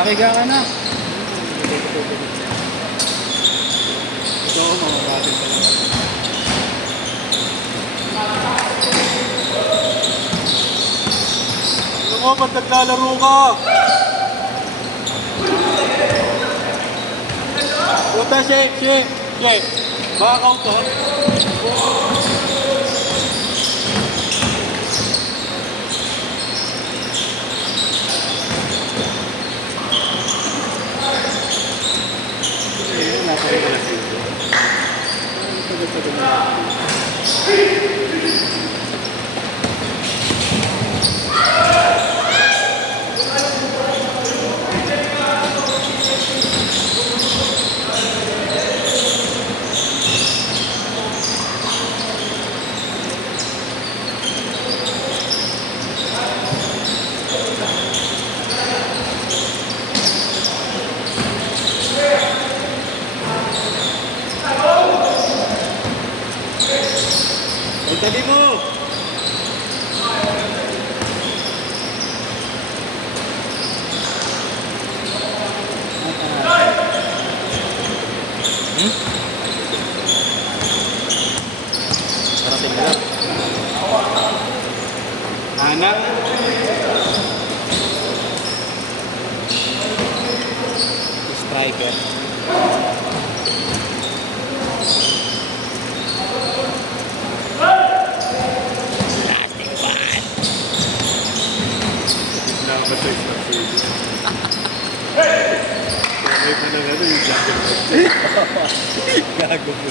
Nakiga ka na. Ito, mamabatin talaga. Ano mo, ba't naglalaro ka? Puta, shake. Bakaw to. Ay, tabi mo! Parating ka lang. Anak! Striker. Nakapatay sa service. May pa lang ano yung jacket. Gago po.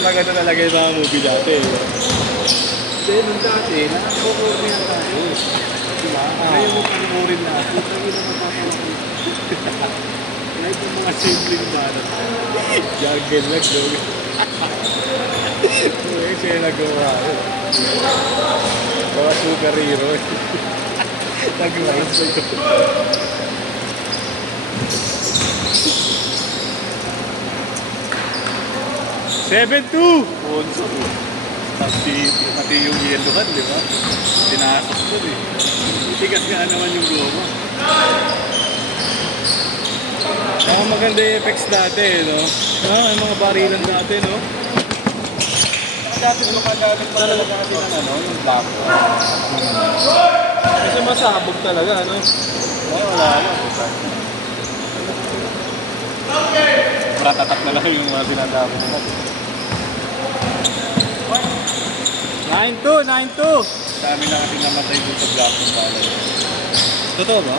Maganda talaga yung mga movie dati. Kasi nung dati, nakakukuri na tayo. Diba? Kaya mo panukurin natin. Sabi na mapapalaki. Kahit yung mga simpleng banat. Jungle lang, dog. Uy, siya yung nagawa. Mga superhero. Nag-rise. 7-2! Ponso. Pati yung yellow di ba? Tinasok ko eh. Itigas nga naman yung goma. Mga maganda yung effects dati, no? May mga barilan dati, no? Dati makagamit pa talaga kasi ng ano, yung black. Kasi masabog talaga, no? Ay, wala na. Maratatak na lang yung mga sinagamit nila. 9-2! 9-2! Dami na kasi namatay dun sa black ng balay. Totoo ba?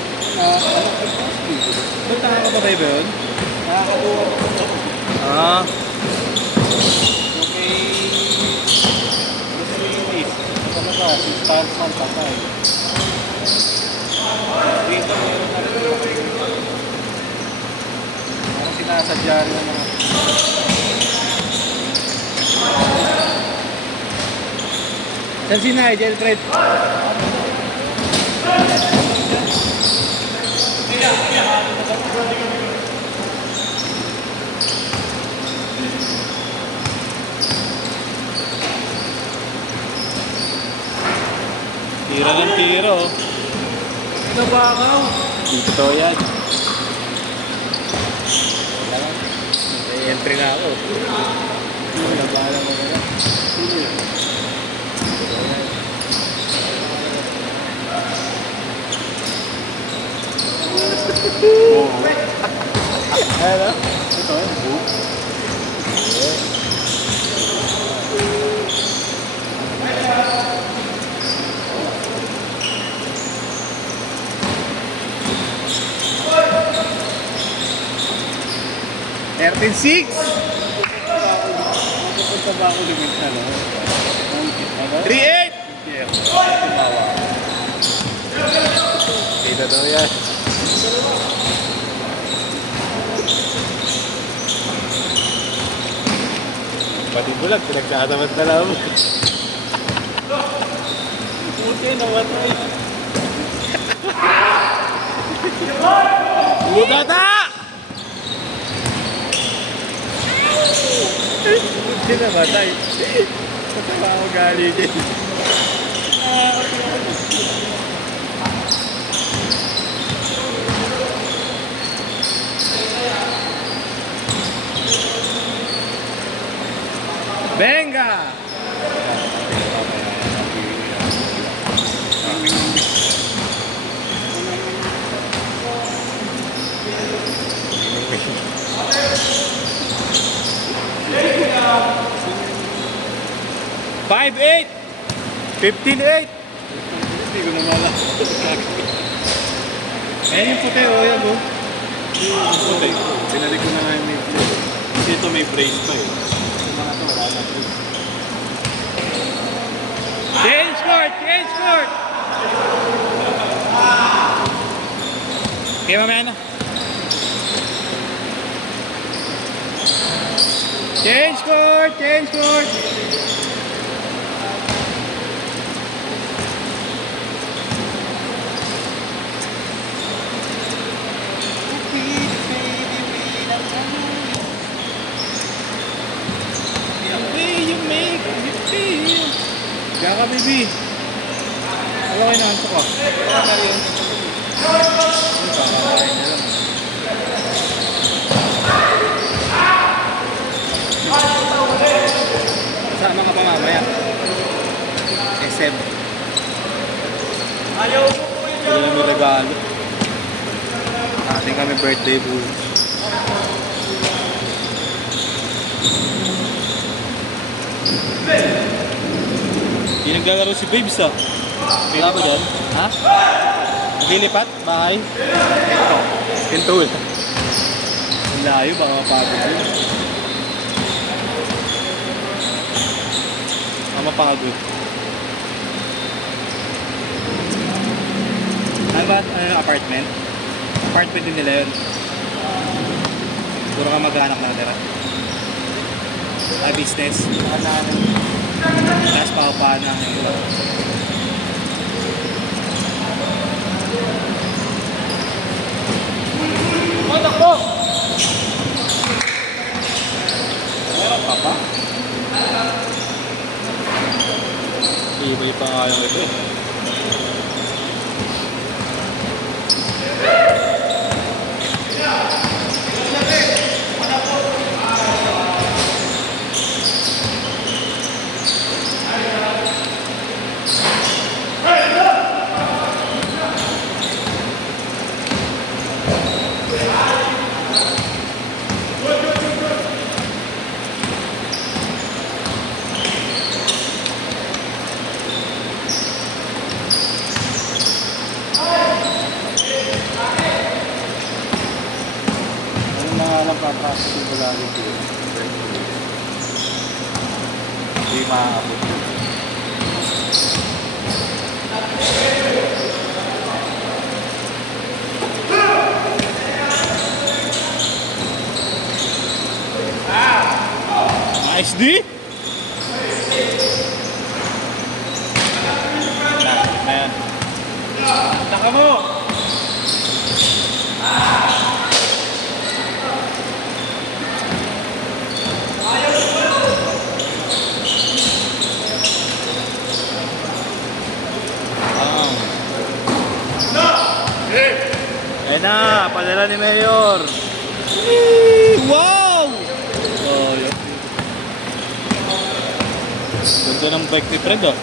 Ba't nakakapatay ba yun? Nakakatuwa ko ito. Ah, Yung kay... Gusto yung is. Talaga, si Starsman patay. Dito meron na rin yung kay... Parang sinasadya rin na mga... saan si Nigel, Fred? Tira ng tiro. Nabakaw! Dito to yan. May entry na ako. Nabala mo na lang. Sino yun? Oo. Ano? Ito, yung book. RT6! Magpupunta ba ako limit na, no? 3-8! Yeah. Tumawa. Dito daw yan. Pati bulag, pinagsasamad na lang. Puti, namatay. Bugata! Hindi na matay. Kasama ako galigin. 15.8. Hindi ko na malala. Ayan yung puti, oh, yan, oh. Puti. Pinalik ko na nga yung medyo. Kasi ito may brace pa eh. Yung mga ito wala na brace. Change court! Change court! Okay, mamaya na. Change court! Change court! The way you make me feel. Kaya ka, baby. Wala kayo nahanto ka. Kasama ka pa mamaya. SM. Wala namin regalo. Ating kami birthday boy. Hindi naglalaro si Babes ah. Wala ba dyan? Ha? Naglilipat? Bahay? Pinto eh. Ang layo, baka mapagod yun. Baka mapagod. Ano ba? Ano yung apartment? Apartment din nila yun. Puro ka mag-anak na natira. Ay, business. Tapos paupahan na ngayon. Takbo! Meron pa pa? Ibay pa nga yung ito eh. Paprocessing ko lagi ito. Hindi maaabot yun. Nice D! Ayan. Taka mo! Ayan na, padala ni Mayor. Wow! Oh, yun. Ganda ng bike ni Fred, oh.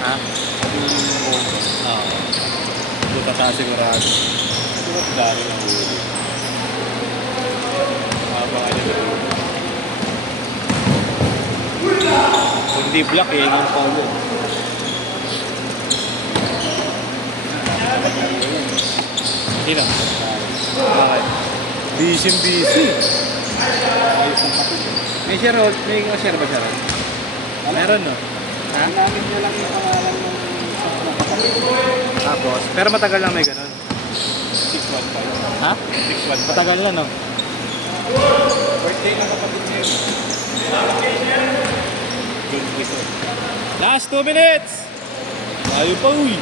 Ha? Oo. Buta tayo sigurado. Ba't dami ng ulo? Habang ano na ulo. Kung di black, iingang pa ulo. Hindi na. Bakit? Busy. Ayos ng kapit. May share ba siya? Meron, no? Ha? Ginamit niya lang yung pangalan ng kapatid. Tapos, pero matagal lang may ganun. 615. Ha? 615. Matagal na, no? Birthday ng kapatid niya yun. Good result. Last 2 minutes! Layo pa, uy!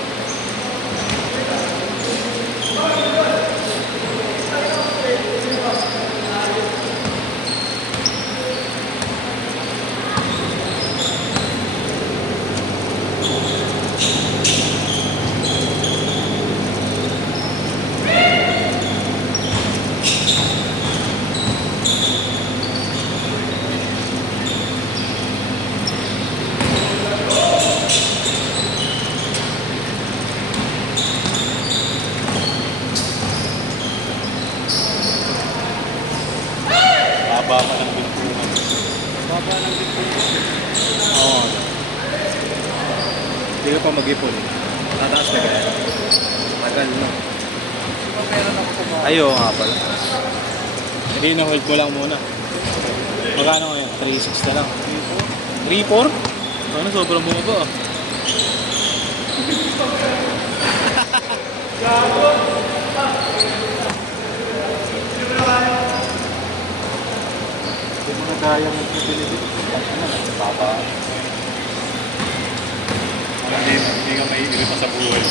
ka pa mag-ipon. Tataas na kaya. Tagal, no? Ayaw nga pala. Hindi na hold mo lang muna. Magkano ngayon? 3.6 na lang. 3.4? Ano, sobrang bumaba ah. Yung mga dayang nagpipilipit. Ano, baba. Hindi ka maiili pa sa buhay.